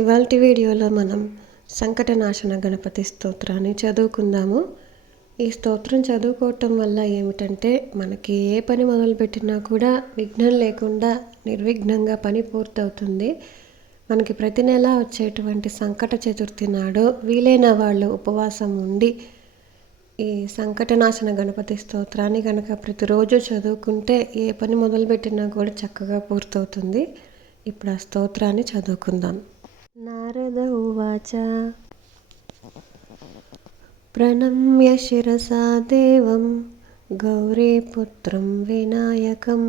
ఇవాళ వీడియోలో మనం సంకటనాశన గణపతి స్తోత్రాన్ని చదువుకుందాము. ఈ స్తోత్రం చదువుకోవటం వల్ల ఏమిటంటే మనకి ఏ పని మొదలుపెట్టినా కూడా విఘ్నం లేకుండా నిర్విఘ్నంగా పని పూర్తవుతుంది. మనకి ప్రతి నెల వచ్చేటువంటి సంకట చతుర్థి నాడు వీలైన వాళ్ళు ఉపవాసం ఉండి ఈ సంకటనాశన గణపతి స్తోత్రాన్ని కనుక ప్రతిరోజు చదువుకుంటే ఏ పని మొదలుపెట్టినా కూడా చక్కగా పూర్తవుతుంది. ఇప్పుడు ఆ స్తోత్రాన్ని చదువుకుందాం. नारद उवाच प्रणम्य शिरसा देवं गौरीपुत्रं विनायकं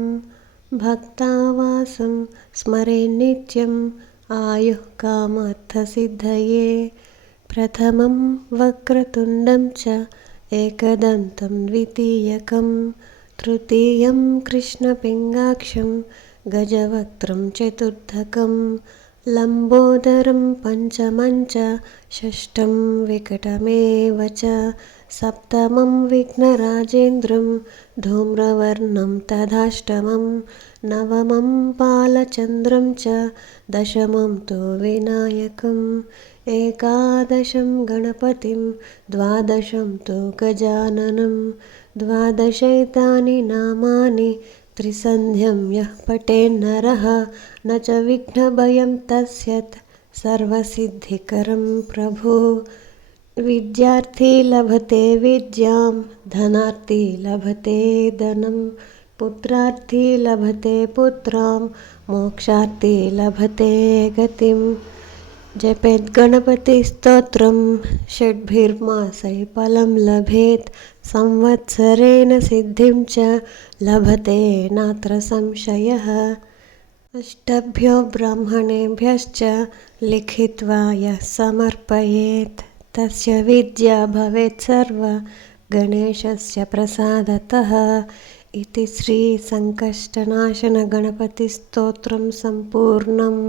भक्तावासं स्मरे नित्यम् आयुः कामार्थसिद्धये प्रथमं वक्रतुण्डं च एकदन्तं द्वितीयकं तृतीयं कृष्णपिङ्गाक्षं गजवक्त्रं चतुर्थकम् लम्बोदरं पञ्चमं च षष्ठं विकटमेव च सप्तमं विघ्नराजेन्द्रं धूम्रवर्णं तथाष्टमं नवमं बालचन्द्रं च दशमं तु विनायकम् एकादशं गणपतिं द्वादशं तु गजाननं द्वादशैतानि नामानि त्रिसन्ध्यं यः पठेन्नरः न च विघ्नभयं तस्यत् सर्वसिद्धिकरं प्रभु। विद्यार्थी लभते विद्यां, धनार्थी लभते धनं, पुत्रार्थी लभते पुत्रां, मोक्षार्थी लभते गतिम्। जपेद्गणपतिस्तोत्रं षड्भिर्मासै फलं लभेत् संवत्सरेण सिद्धिं च लभते नात्र संशयः अष्टभ्यो ब्राह्मणेभ्यश्च लिखित्वा यः समर्पयेत् तस्य विद्या भवेत् सर्व गणेशस्य प्रसादतः इति श्रीसङ्कष्टनाशनगणपतिस्तोत्रं सम्पूर्णम्